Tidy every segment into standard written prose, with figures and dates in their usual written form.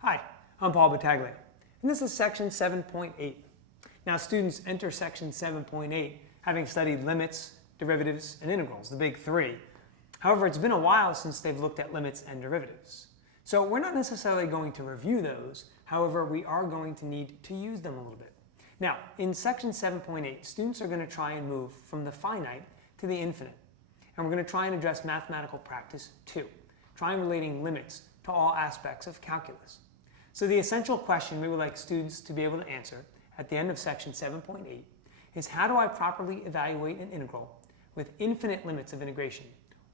Hi, I'm Paul Battaglia, and this is section 7.8. Now, students enter section 7.8 having studied limits, derivatives, and integrals, the big three. However, it's been a while since they've looked at limits and derivatives. So we're not necessarily going to review those. However, we are going to need to use them a little bit. Now, in section 7.8, students are going to try and move from the finite to the infinite. And we're going to try and address mathematical practice 2, trying relating limits to all aspects of calculus. So the essential question we would like students to be able to answer at the end of section 7.8 is, how do I properly evaluate an integral with infinite limits of integration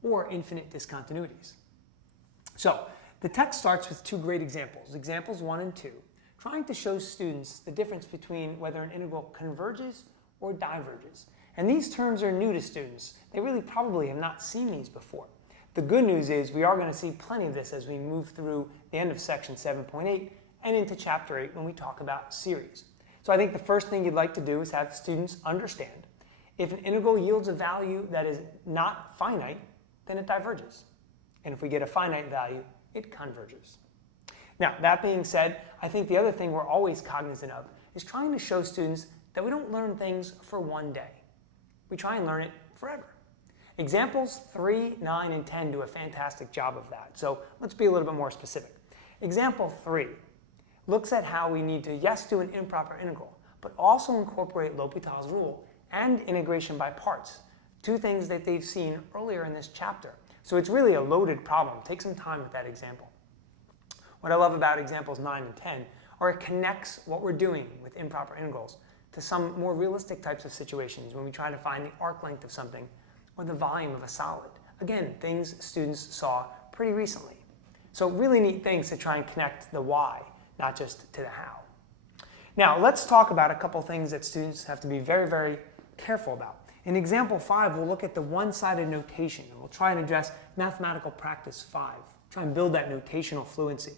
or infinite discontinuities? So the text starts with two great examples, examples 1 and 2, trying to show students the difference between whether an integral converges or diverges. And these terms are new to students. They really probably have not seen these before. The good news is we are going to see plenty of this as we move through the end of section 7.8 and into chapter 8 when we talk about series. So I think the first thing you'd like to do is have students understand if an integral yields a value that is not finite, then it diverges. And if we get a finite value, it converges. Now, that being said, I think the other thing we're always cognizant of is trying to show students that we don't learn things for one day. We try and learn it forever. Examples 3, 9, and 10 do a fantastic job of that. So let's be a little bit more specific. Example 3 looks at how we need to, yes, do an improper integral, but also incorporate L'Hopital's rule and integration by parts, two things that they've seen earlier in this chapter. So it's really a loaded problem. Take some time with that example. What I love about examples 9 and 10 are it connects what we're doing with improper integrals to some more realistic types of situations when we try to find the arc length of something or the volume of a solid. Again, things students saw pretty recently. So really neat things to try and connect the why, not just to the how. Now, let's talk about a couple things that students have to be very, very careful about. In example 5, we'll look at the one-sided notation, and we'll try and address mathematical practice 5, try and build that notational fluency.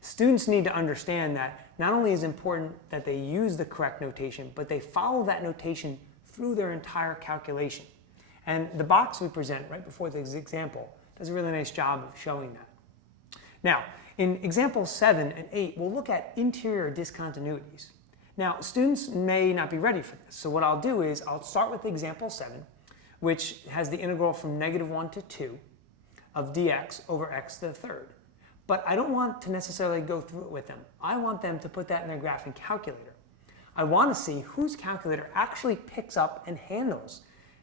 Students need to understand that not only is it important that they use the correct notation, but they follow that notation through their entire calculation. And the box we present right before this example does a really nice job of showing that. Now, in examples 7 and 8, we'll look at interior discontinuities. Now, students may not be ready for this, so what I'll do is I'll start with example 7, which has the integral from -1 to 2 of dx over x to the third. But I don't want to necessarily go through it with them. I want them to put that in their graphing calculator. I want to see whose calculator actually picks up and handles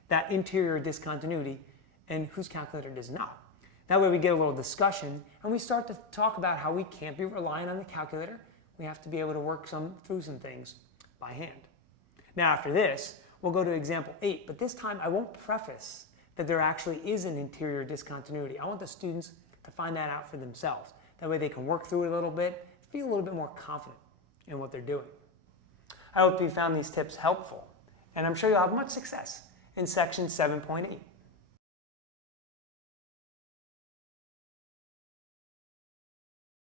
that interior discontinuity and whose calculator does not. That way we get a little discussion and we start to talk about how we can't be relying on the calculator. We have to be able to work through some things by hand. Now after this, we'll go to example 8, but this time I won't preface that there actually is an interior discontinuity. I want the students to find that out for themselves. That way they can work through it a little bit, feel a little bit more confident in what they're doing. I hope you found these tips helpful, and I'm sure you'll have much success in section 7.8.